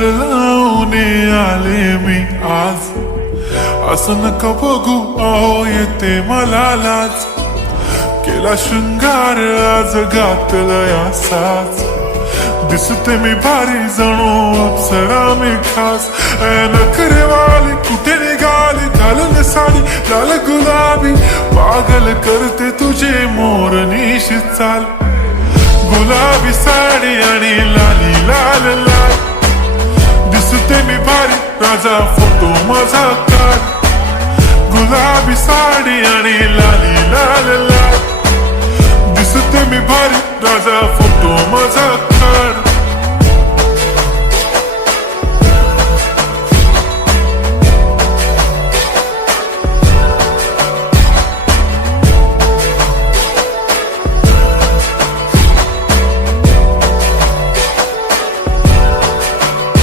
लावून आले मी आज. असं नका बघू अहो येते मला लाज. केला शृंगार आज घातलाय असाच. दिसते मी भारी जणू अप्सरा मी खास. नखरेवाली कुठे निघाली घालून साडी लाल गुलाबी. पागल करते तुझे मोरनीशी चाल. गुलाबी साडी आणि लाली लाल लाल. दिसते मी भारी राजा फोटो माझा काढ. गुलाबी साडी आणि लाली लाल लाल. दिसते मी भारी राजा फोटो माझा